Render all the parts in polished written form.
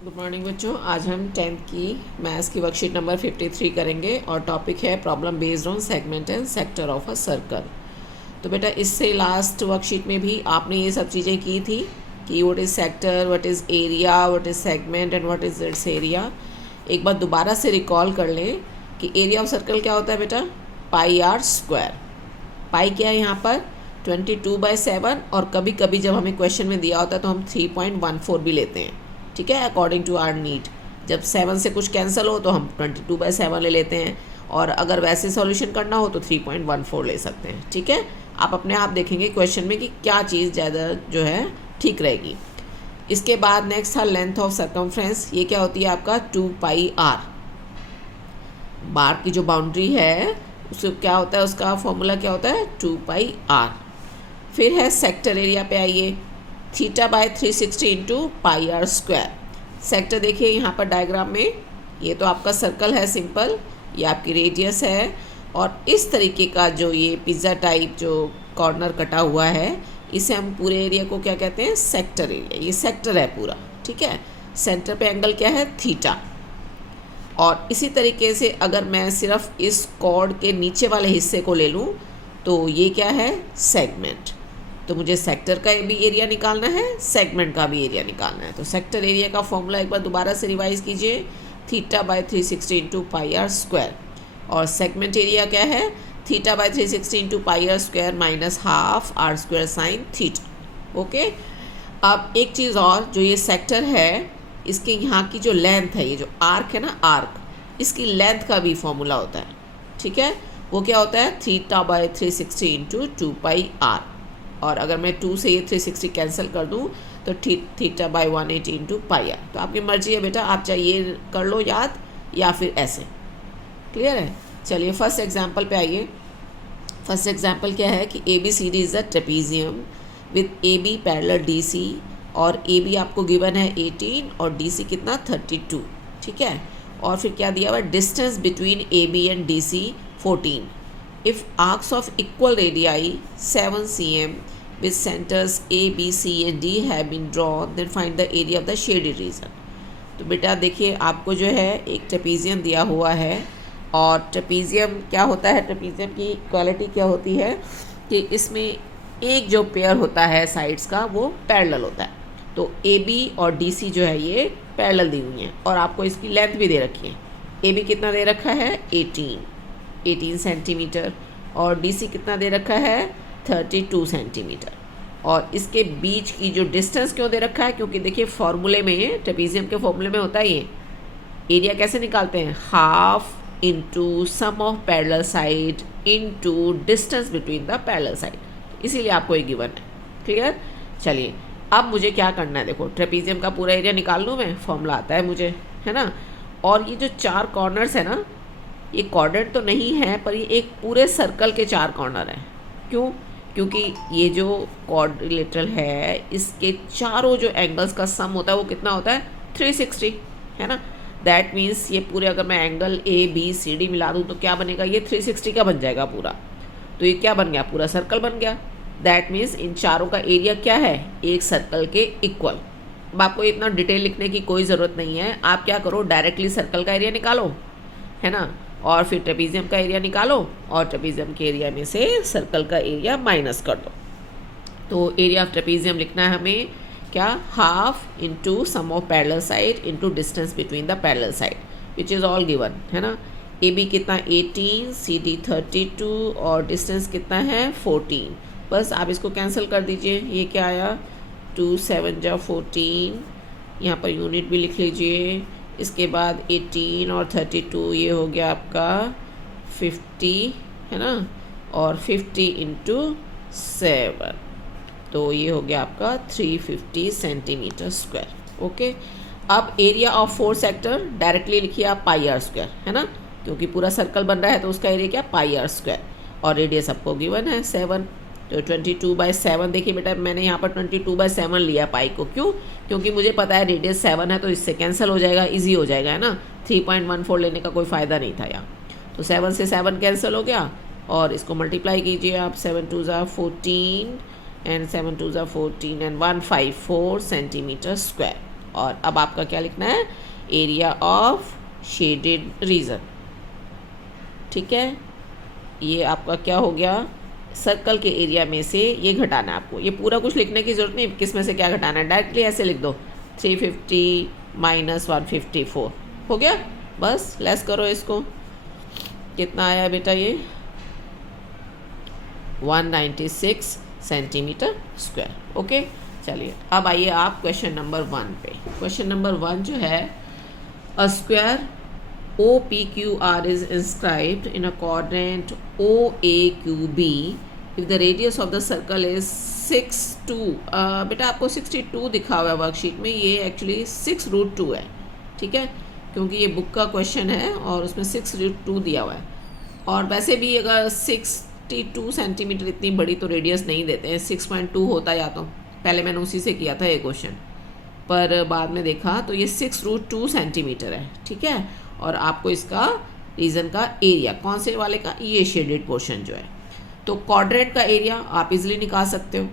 Good morning बच्चों। आज हम 10th की मैथ्स की वर्कशीट नंबर 53 करेंगे और टॉपिक है problem based on segment and sector of a circle. तो बेटा इससे लास्ट वर्कशीट में भी आपने ये सब चीज़ें की थी कि what is sector, what is area, what is segment and what is it's area. एक बार दोबारा से रिकॉल कर लें कि एरिया ऑफ सर्कल क्या होता है बेटा, पाई आर स्क्वायर। पाई क्या है यहाँ पर 22/7, और कभी कभी जब हमें क्वेश्चन में दिया होता है तो हम 3.14 भी लेते हैं, ठीक है, अकॉर्डिंग टू आर नीड। जब 7 से कुछ कैंसिल हो तो हम 22/7 ले लेते हैं, और अगर वैसे सॉल्यूशन करना हो तो 3.14 ले सकते हैं, ठीक है। आप अपने आप देखेंगे क्वेश्चन में कि क्या चीज़ ज़्यादा जो है ठीक रहेगी। इसके बाद नेक्स्ट था लेंथ ऑफ सर्कमफ्रेंस। ये क्या होती है आपका 2πr। बार की जो बाउंड्री है उसको क्या होता है, उसका फॉर्मूला क्या होता है 2πr। फिर है सेक्टर एरिया पे आइए, θ/360 into pi are square. Sector देखिए यहाँ पर डायग्राम में, ये तो आपका सर्कल है सिंपल, ये आपकी रेडियस है, और इस तरीके का जो ये पिज़्ज़ा टाइप जो कॉर्नर कटा हुआ है इसे हम पूरे एरिया को क्या कहते हैं, सेक्टर एरिया। ये सेक्टर है पूरा, ठीक है। सेंटर पे एंगल क्या है, थीटा। और इसी तरीके से अगर मैं सिर्फ इस कॉर्ड के नीचे वाले हिस्से को ले लूँ तो ये क्या है, सेगमेंट। तो मुझे सेक्टर का भी एरिया निकालना है, सेगमेंट का भी एरिया निकालना है। तो सेक्टर एरिया का फॉर्मूला एक बार दोबारा से रिवाइज कीजिए, θ/360 इंटू पाई आर स्क्वायर। और सेगमेंट एरिया क्या है, θ/360 into pi are square minus half r square sine theta. Okay. अब एक चीज़ और, जो ये सेक्टर है इसके यहाँ की जो लेंथ है, ये जो आर्क है ना, आर्क, इसकी लेंथ का भी फॉर्मूला होता है, ठीक है। वो क्या होता है, θ/360 इंटू 2πr। और अगर मैं 2 से ये 360 कैंसिल कर दूँ तो θ/180 इंटू पाई आर। तो आपकी मर्जी है बेटा, आप चाहे ये कर लो याद या फिर ऐसे। क्लियर है। चलिए फर्स्ट एग्जांपल पे आइए। फर्स्ट एग्जांपल क्या है कि ABCD is a trapezium with AB parallel DC, और AB आपको गिवन है 18 और DC कितना 32, ठीक है। और फिर क्या दिया हुआ, distance between AB and DC 14। If arcs of equal radii 7 cm with centers A, B, C and D have been drawn, then find the area of the shaded region। तो बेटा देखिए आपको जो है एक ट्रेपीजियम दिया हुआ है, और ट्रेपीजियम क्या होता है, ट्रेपीजियम की क्वालिटी क्या होती है कि इसमें एक जो पेयर होता है साइड्स का वो पैरेलल होता है। तो AB और DC जो है ये पैरेलल दी हुई हैं, और आपको इसकी लेंथ भी दे रखी है। AB कितना दे रखा है 18 सेंटीमीटर, और DC कितना दे रखा है 32 सेंटीमीटर। और इसके बीच की जो डिस्टेंस क्यों दे रखा है, क्योंकि देखिए फॉर्मूले में, ट्रेपीजियम के फॉर्मूले में होता है ये एरिया कैसे निकालते हैं, half into sum of parallel side into distance between the parallel side, इसीलिए आपको ये गिवन है। क्लियर। चलिए अब मुझे क्या करना है, देखो ट्रेपीजियम का पूरा एरिया निकाल लूँ मैं, फॉर्मूला आता है मुझे, है ना। और ये जो 4 कॉर्नर्स है ना, ये कॉर्डर्ड तो नहीं है पर ये एक पूरे सर्कल के 4 कॉर्नर हैं। क्यों, क्योंकि ये जो क्वाड्रिलेटरल है इसके चारों जो एंगल्स का सम होता है वो कितना होता है 360, है ना। दैट मीन्स ये पूरे, अगर मैं एंगल ABCD मिला दूँ तो क्या बनेगा, ये 360 का बन जाएगा पूरा। तो ये क्या बन गया, पूरा सर्कल बन गया। दैट मीन्स इन चारों का एरिया क्या है, एक सर्कल के इक्वल। अब आपको इतना डिटेल लिखने की कोई ज़रूरत नहीं है, आप क्या करो डायरेक्टली सर्कल का एरिया निकालो, है ना, और फिर ट्रेपीजियम का एरिया निकालो, और ट्रेपीजियम के एरिया में से सर्कल का एरिया माइनस कर दो। तो एरिया ऑफ ट्रेपीजियम लिखना है हमें क्या, half into sum of parallel side into distance between the parallel side, which is all given, है ना। AB कितना 18, CD 32, और डिस्टेंस कितना है 14। बस आप इसको कैंसिल कर दीजिए, ये क्या आया 2 7 जा 14, यहाँ पर यूनिट भी लिख लीजिए। इसके बाद 18 और 32 ये हो गया आपका 50, है ना, और 50 इंटू 7, तो ये हो गया आपका 350 सेंटीमीटर स्क्वायर। ओके। अब एरिया ऑफ 4 सेक्टर डायरेक्टली लिखिए आप पाई आर स्क्वायर, है ना, क्योंकि पूरा सर्कल बन रहा है तो उसका एरिया क्या पाई आर स्क्वायर, और रेडियस आपको गिवन है 7। तो 22/7, देखिए बेटा मैंने यहाँ पर 22/7 लिया पाई को, क्यों, क्योंकि मुझे पता है रेडियस 7 है तो इससे कैंसिल हो जाएगा, इजी हो जाएगा, है ना। 3.14 लेने का कोई फ़ायदा नहीं था यहाँ। तो 7 से 7 कैंसिल हो गया, और इसको मल्टीप्लाई कीजिए आप, 7 2 ज़ा 14 एंड 7 2 ज़ा 14 एंड 154 सेंटीमीटर स्क्वायर। और अब आपका क्या लिखना है, एरिया ऑफ शेडेड रीजन। ठीक है, ये आपका क्या हो गया, सर्कल के एरिया में से ये घटाना है आपको। ये पूरा कुछ लिखने की ज़रूरत नहीं, किस में से क्या घटाना है, डायरेक्टली ऐसे लिख दो 350 माइनस 154 हो गया। बस लेस करो इसको, कितना आया बेटा ये 196 सेंटीमीटर स्क्वायर। ओके, चलिए अब आइए आप क्वेश्चन नंबर 1 पे। क्वेश्चन नंबर 1 जो है, a square OPQR is inscribed in a quadrant OAQB if the radius of the circle is 6 बेटा आपको 62 दिखा हुआ है वर्कशीट में, ये एक्चुअली 6√2 है। ठीक है, क्योंकि ये बुक का क्वेश्चन है और उसमें 6√2 दिया हुआ है। और वैसे भी अगर 62 सेंटीमीटर इतनी बड़ी तो रेडियस नहीं देते हैं, 6.2 होता या तो पहले मैंने उसी से किया था ये क्वेश्चन, पर बाद में देखा तो ये 6√2 सेंटीमीटर है। ठीक है, और आपको इसका रीजन का एरिया कौन से वाले का, ये शेडेड पोर्शन जो है, तो क्वाड्रेंट का एरिया आप इजीली निकाल सकते हो।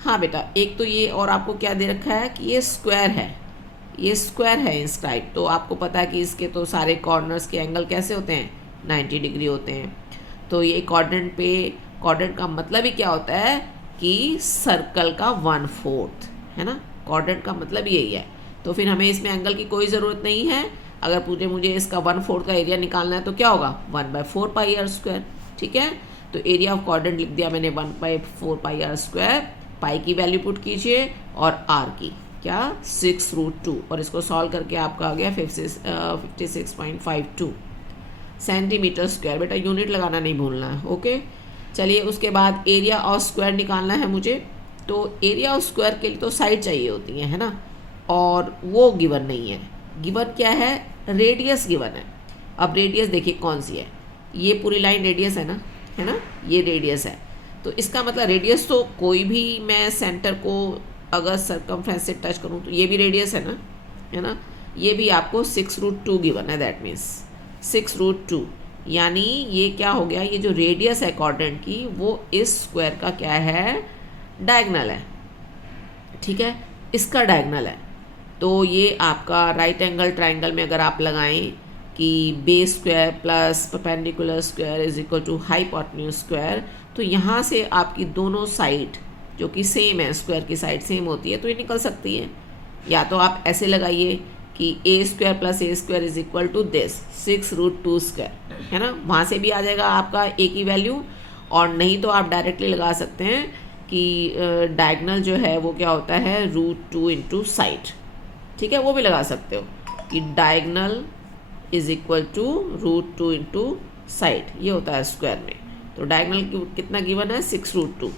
हाँ बेटा, एक तो ये और आपको क्या दे रखा है कि ये स्क्वायर है, ये स्क्वायर है इंस्क्राइब, तो आपको पता है कि इसके तो सारे कॉर्नर्स के एंगल कैसे होते हैं, 90 डिग्री होते हैं। तो ये क्वाड्रेंट पे, क्वाड्रेंट का मतलब ही क्या होता है कि सर्कल का 1/4 है ना, क्वाड्रेंट का मतलब यही है। तो फिर हमें इसमें एंगल की कोई ज़रूरत नहीं है। अगर पूछे मुझे इसका 1/4 का एरिया निकालना है तो क्या होगा, 1/4 पाई आर स्क्वायर। ठीक है, तो एरिया ऑफ क्वाड्रेंट लिख दिया मैंने 1/4 पाई आर स्क्वायर। पाई की वैल्यू पुट कीजिए और आर की क्या 6√2, और इसको सॉल्व करके आपका आ गया 56.52 सेंटीमीटर स्क्वायर। बेटा यूनिट लगाना नहीं भूलना है। ओके, चलिए उसके बाद एरिया ऑफ स्क्वायर निकालना है मुझे। तो एरिया ऑफ स्क्वायर के लिए तो साइड चाहिए होती है ना, और वो गिवन नहीं है। गिवन क्या है, रेडियस गिवन है। अब रेडियस देखिए कौन सी है, ये पूरी लाइन रेडियस है ना, ये रेडियस है। तो इसका मतलब रेडियस तो कोई भी मैं सेंटर को अगर सरकमफ्रेंस से टच करूँ तो ये भी रेडियस है ना, ये भी आपको 6√2 गिवन है। दैट मीन्स 6√2, यानी ये क्या हो गया, ये जो रेडियस है क्वाड्रेंट की वो इस स्क्वायर का क्या है, डायगनल है। ठीक है, इसका डायगनल है। तो ये आपका राइट एंगल ट्राइंगल में अगर आप लगाएं कि base square plus perpendicular square is equal to hypotenuse square, तो यहाँ से आपकी दोनों साइड जो कि सेम है, स्क्वायर की साइड सेम होती है, तो ये निकल सकती है। या तो आप ऐसे लगाइए कि a square plus a square is equal to this 6√2 square, है ना, वहाँ से भी आ जाएगा आपका a की वैल्यू। और नहीं तो आप डायरेक्टली लगा सकते हैं कि डायगनल जो है वो क्या होता है, √2 इंटू साइड। ठीक है, वो भी लगा सकते हो कि diagonal is equal to √2 into side, ये होता है स्क्वायर में। तो डायगनल कितना गिवन है, 6√2,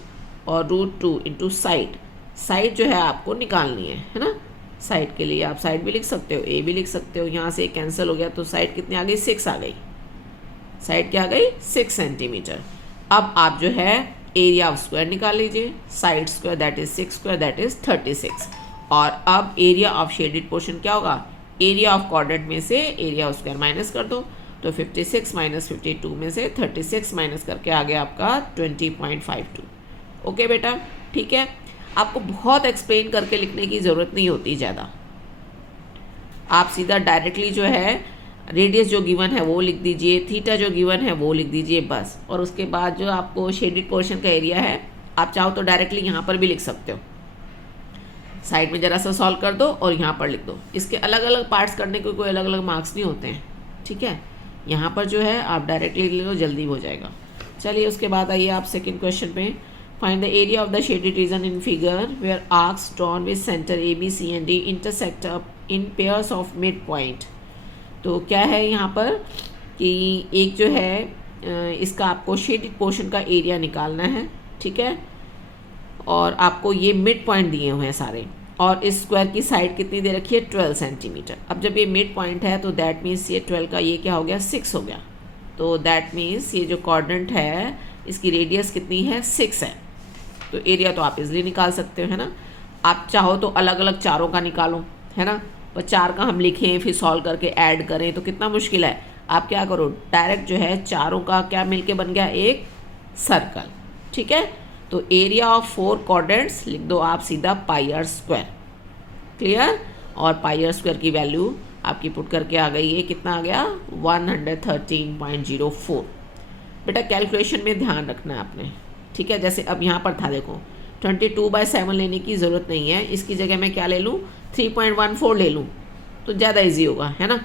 और √2 इंटू साइड, साइड जो है आपको निकालनी है ना। साइड के लिए आप साइड भी लिख सकते हो, ए भी लिख सकते हो। यहाँ से कैंसिल हो गया तो साइड कितनी आ गई, 6 आ गई। साइड क्या आ गई, 6 सेंटीमीटर। अब आप जो है एरिया ऑफ स्क्वायर निकाल लीजिए, side square that is 6 square that is 36। और अब एरिया ऑफ शेडेड पोर्शन क्या होगा, एरिया ऑफ क्वाड्रेंट में से एरिया ऑफ स्क्वायर माइनस कर दो, तो 56 माइनस 52 में से 36 माइनस करके आ गया आपका 20.52। ओके बेटा, ठीक है, आपको बहुत एक्सप्लेन करके लिखने की ज़रूरत नहीं होती ज़्यादा। आप सीधा डायरेक्टली जो है रेडियस जो गिवन है वो लिख दीजिए, थीटा जो गिवन है वो लिख दीजिए बस। और उसके बाद जो आपको शेडेड पोर्शन का एरिया है, आप चाहो तो डायरेक्टली यहाँ पर भी लिख सकते हो। साइड में ज़रा सा सॉल्व कर दो और यहाँ पर लिख दो। इसके अलग अलग पार्ट्स करने के कोई अलग अलग मार्क्स नहीं होते हैं। ठीक है, यहाँ पर जो है आप डायरेक्टली ले लो, जल्दी हो जाएगा। चलिए उसके बाद आइए आप सेकेंड क्वेश्चन पे। Find the area of the shaded region in figure where arcs drawn with centre A B C and D intersect in pairs of mid point. तो क्या है यहाँ पर कि एक जो है इसका आपको शेडेड पोर्शन का एरिया निकालना है। ठीक है, और आपको ये मिड पॉइंट दिए हुए हैं सारे, और इस स्क्वायर की साइड कितनी दे रखी है, 12 सेंटीमीटर। अब जब ये मिड पॉइंट है तो दैट मीन्स ये 12 का ये क्या हो गया, 6 हो गया। तो दैट मीन्स ये जो क्वाड्रेंट है इसकी रेडियस कितनी है, 6 है। तो एरिया तो आप इजली निकाल सकते हो, है ना। आप चाहो तो अलग अलग चारों का निकालो, है ना, पर 4 का हम लिखें फिर सॉल्व करके ऐड करें तो कितना मुश्किल है। आप क्या करो, डायरेक्ट जो है चारों का क्या मिलके बन गया, एक सर्कल। ठीक है, तो एरिया ऑफ 4 क्वाड्रेंट्स लिख दो आप सीधा पाई आर स्क्वायर। क्लियर। और पाई आर स्क्वायर की वैल्यू आपकी पुट करके आ गई है, कितना आ गया 113.04। बेटा कैलकुलेशन में ध्यान रखना है आपने, ठीक है। जैसे अब यहाँ पर था देखो 22/7 लेने की ज़रूरत नहीं है, इसकी जगह मैं क्या ले लूँ 3.14 ले लूँ तो ज़्यादा इजी होगा, है ना।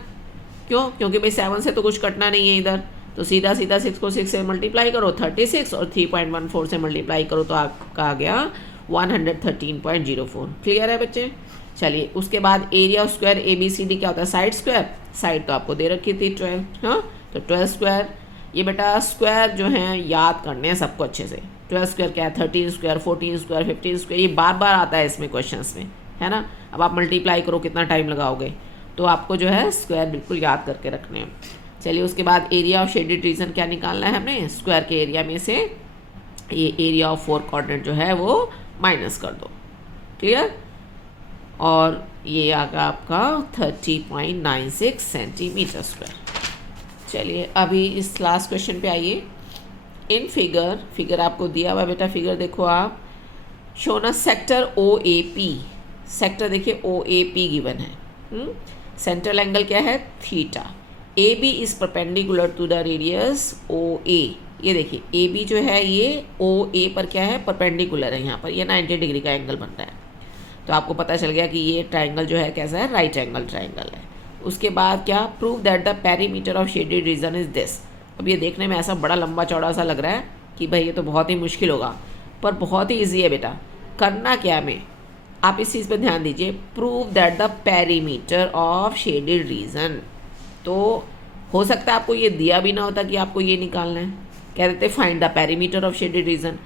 क्यों? क्योंकि भाई 7 से तो कुछ कटना नहीं है इधर, तो सीधा सीधा 6 को 6 से मल्टीप्लाई करो 36 और 3.14 से मल्टीप्लाई करो तो आपका आ गया 113.04। क्लियर है बच्चे? चलिए उसके बाद एरिया ऑफ स्क्वायर ABCD क्या होता है, साइड स्क्वायर। साइड तो आपको दे रखी थी 12, हाँ, तो 12 स्क्वायर। ये बेटा स्क्वायर जो हैं याद करने हैं सबको अच्छे से। 12 स्क्वायर क्या है, 13 स्क्वायर, 14 स्क्वायर, 15 स्क्वायर, ये बार बार आता है इसमें क्वेश्चंस में, है ना। अब आप मल्टीप्लाई करो कितना टाइम लगाओगे, तो आपको जो है स्क्वायर बिल्कुल याद करके रखने हैं। चलिए उसके बाद एरिया ऑफ शेडेड रीजन क्या निकालना है हमने, स्क्वायर के एरिया में से ये एरिया ऑफ 4 क्वाड्रेंट जो है वो माइनस कर दो। क्लियर? और ये आ गया आपका 30.96 सेंटीमीटर स्क्वायर। चलिए अभी इस लास्ट क्वेश्चन पे आइए। इन फिगर आपको दिया हुआ बेटा, फिगर देखो आप, शोना सेक्टर OAP। सेक्टर देखिए OAP गिवन है। सेंट्रल एंगल क्या है, theta. AB is perpendicular to the radius OA। ये देखिए AB जो है ये OA पर क्या है, परपेंडिकुलर है, यहाँ पर ये 90 डिग्री का एंगल बन रहा है। तो आपको पता चल गया कि ये ट्राइंगल जो है कैसा है, राइट एंगल ट्राइंगल है। उसके बाद क्या, prove that the perimeter of shaded region is this. अब ये देखने में ऐसा बड़ा लंबा चौड़ा सा लग रहा है कि भाई ये तो बहुत ही मुश्किल होगा, पर बहुत ही ईजी है बेटा। करना क्या है, आप इस चीज़ पर ध्यान दीजिए, prove that the perimeter of shaded region. तो हो सकता है आपको ये दिया भी ना होता कि आपको ये निकालना है, कह देते find the perimeter of shaded region.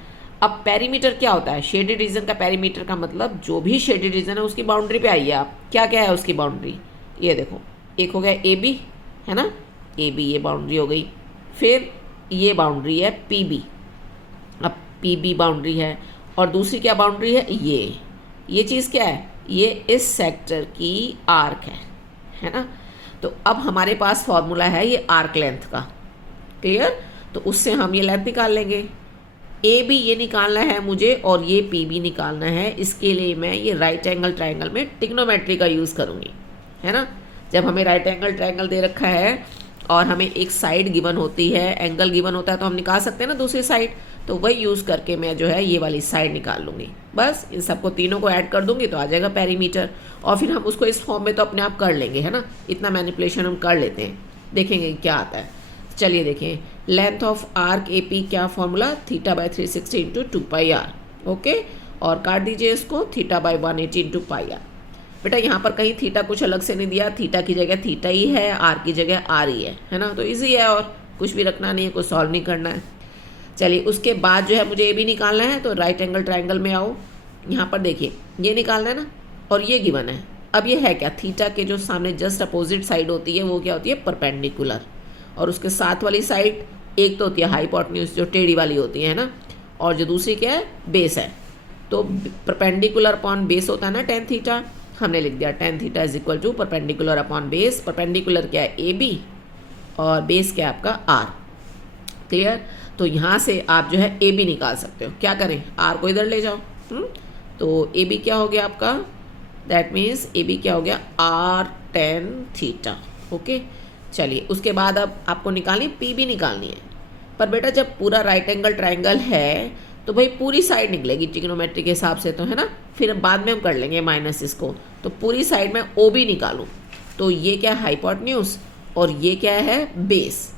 अब पेरीमीटर क्या होता है, शेडेड रीजन का पेरीमीटर का मतलब जो भी शेडेड रीजन है उसकी बाउंड्री पे आइए आप, क्या क्या है उसकी बाउंड्री। ये देखो एक हो गया AB, है ना, AB ये बाउंड्री हो गई। फिर ये बाउंड्री है PB, अब PB बाउंड्री है, और दूसरी क्या बाउंड्री है, ये चीज़ क्या है, ये इस सेक्टर की आर्क है ना। तो अब हमारे पास फॉर्मूला है ये आर्क लेंथ का। क्लियर? तो उससे हम ये लेंथ निकाल लेंगे। AB ये निकालना है मुझे और ये PB निकालना है। इसके लिए मैं ये राइट एंगल ट्राइंगल में ट्रिग्नोमेट्री का यूज़ करूँगी, है ना। जब हमें राइट एंगल ट्राइंगल दे रखा है और हमें एक साइड गिवन होती है, एंगल गिवन होता है, तो हम निकाल सकते हैं ना दूसरी साइड। तो वही यूज़ करके मैं जो है ये वाली साइड निकाल लूँगी। बस इन सबको तीनों को ऐड कर दूँगी तो आ जाएगा पेरीमीटर, और फिर हम उसको इस फॉर्म में तो अपने आप कर लेंगे, है ना। इतना मैनिपुलेशन हम कर लेते हैं, देखेंगे क्या आता है। चलिए देखें, लेंथ ऑफ आर्क AP क्या फॉर्मूला, θ/360 इंटू 2πr। ओके, और काट दीजिए इसको, θ/180 इंटू πr। बेटा यहाँ पर कहीं थीटा कुछ अलग से नहीं दिया, थीटा की जगह थीटा ही है, आर की जगह आर ही है ना। तो इजी है, और कुछ भी रखना नहीं है, कुछ सॉल्व नहीं करना है। चलिए उसके बाद जो है मुझे ये भी निकालना है, तो राइट एंगल ट्राइंगल में आओ, यहाँ पर देखिए ये निकालना है ना, और ये गिवन है। अब ये है क्या, थीटा के जो सामने जस्ट अपोजिट साइड होती है वो क्या होती है, परपेंडिकुलर, और उसके साथ वाली साइड एक तो होती है हाइपोटेन्यूज जो टेढ़ी वाली होती है ना, और जो दूसरी क्या है, बेस है। तो परपेंडिकुलर अपॉन बेस होता है ना tan थीटा, हमने लिख दिया tan theta is equal to perpendicular upon base. Perpendicular क्या है AB, और बेस क्या है आपका R। क्लियर? तो यहाँ से आप जो है AB निकाल सकते हो। क्या करें, R को इधर ले जाओ। तो AB क्या हो गया आपका, दैट मीन्स AB क्या हो गया, R tan थीटा। ओके, चलिए उसके बाद अब आपको निकालनी PB निकालनी है। पर बेटा जब पूरा राइट एंगल ट्राइंगल है तो भाई पूरी साइड निकलेगी ट्रिग्नोमेट्री के हिसाब से, तो है ना। फिर बाद में हम कर लेंगे माइनस इसको। तो पूरी साइड में OB निकालूं, तो ये क्या है, हाइपोटेन्यूज, और ये क्या है, बेस।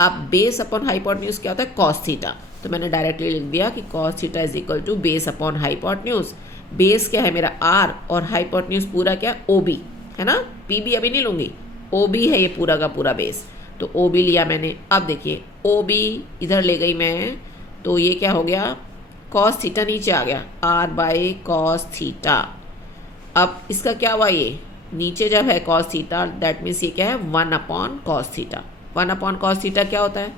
अब बेस अपॉन हाइपोटेन्यूज क्या होता है, कॉस थीटा। तो मैंने डायरेक्टली लिख दिया कि cos theta is equal to base upon hypotenuse. Base क्या है मेरा R, और हाइपोटेन्यूज पूरा क्या, OB, है ना। PB अभी नहीं लूँगी, OB है ये पूरा का पूरा बेस। तो OB लिया मैंने। अब देखिए OB इधर ले गई मैं, तो ये क्या हो गया, कॉस थीटा नीचे आ गया, R/cos थीटा। अब इसका क्या हुआ, ये नीचे जब है cos थीटा, दैट मीन्स ये क्या है, 1/cos थीटा। 1/cos थीटा क्या होता है,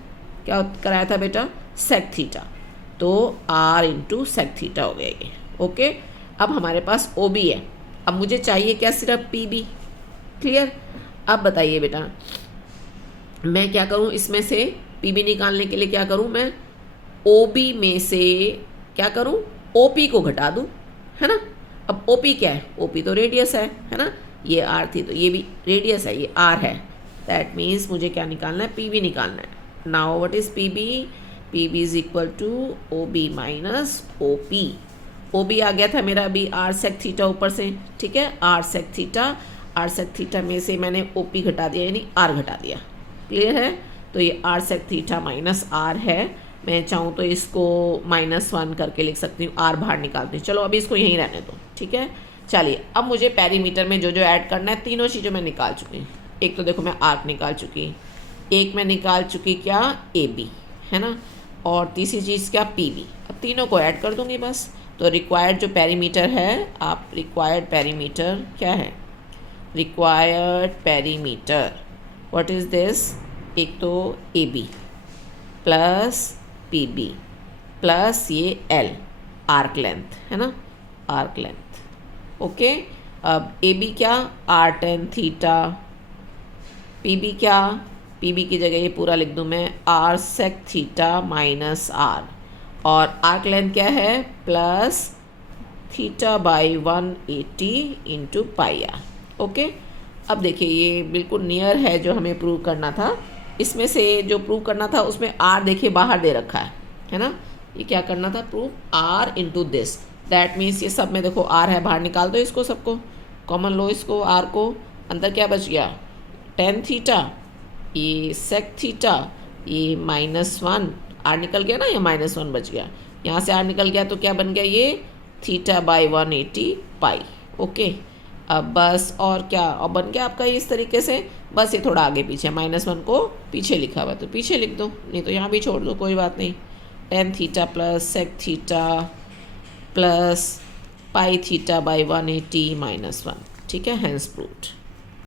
क्या कराया था बेटा, sec थीटा। तो R इंटू sec थीटा हो गया ये। ओके, अब हमारे पास OB है, अब मुझे चाहिए क्या, सिर्फ PB। क्लियर? अब बताइए बेटा मैं क्या करूं, इसमें से PB निकालने के लिए क्या करूं, मैं OB में से क्या करूं, OP को घटा दूं, है ना। अब OP क्या है, OP तो रेडियस है ना। ये आर थी, तो ये भी रेडियस है, ये आर है। दैट मीन्स मुझे क्या निकालना है, पी बी निकालना है। Now what is P B? P B is equal to O B minus O P. O B आ गया था मेरा अभी आर सेक थीटा ऊपर से, ठीक है, R sec theta, R sec theta में से मैंने ओ पी घटा दिया, यानी आर घटा दिया। क्लियर है? तो ये R sec theta minus R है। मैं चाहूँ तो इसको -1 करके लिख सकती हूँ, आर बाहर निकालती हूँ। चलो अभी इसको यहीं रहने दो, ठीक है। चलिए अब मुझे पेरीमीटर में जो जो ऐड करना है, तीनों चीज़ें मैं निकाल चुकी हूँ। एक तो देखो मैं आर्क निकाल चुकी, एक मैं निकाल चुकी क्या, ए बी, है ना, और तीसरी चीज़ क्या, पी बी। अब तीनों को ऐड कर दूँगी बस। तो रिक्वायर्ड जो पेरीमीटर है, आप रिक्वायर्ड पेरीमीटर क्या है, required perimeter what is this, एक तो A B plus P B plus ये एल, आर्क लेंथ, है ना, आर्क लेंथ। ओके, अब ए बी क्या, R tan theta, P B क्या, पी बी की जगह ये पूरा लिख दूँ मैं, R sec theta minus R, और आर्क लेंथ क्या है, plus theta by 180 into pi R. Okay, अब देखिए ये बिल्कुल नियर है जो हमें प्रूव करना था। इसमें से जो प्रूव करना था उसमें आर देखिए बाहर दे रखा है ना, ये क्या करना था, prove R into this. That means ये सब में देखो आर है, बाहर निकाल दो इसको, सबको कॉमन लो इसको, आर को, अंदर क्या बच गया, टेन थीटा, ये सेक थीटा, ये -1, आर निकल गया ना, ये -1 बच गया, यहाँ से आर निकल गया तो क्या बन गया, ये थीटा बाई 180 पाई। ओके, अब बस और क्या, और बन गया आपका इस तरीके से। बस ये थोड़ा आगे पीछे, -1 को पीछे लिखा हुआ तो पीछे लिख दो, नहीं तो यहाँ भी छोड़ दो, कोई बात नहीं। Tan theta plus sec theta plus pi theta by 180 -1, ठीक है, हैंस प्रूव्ड।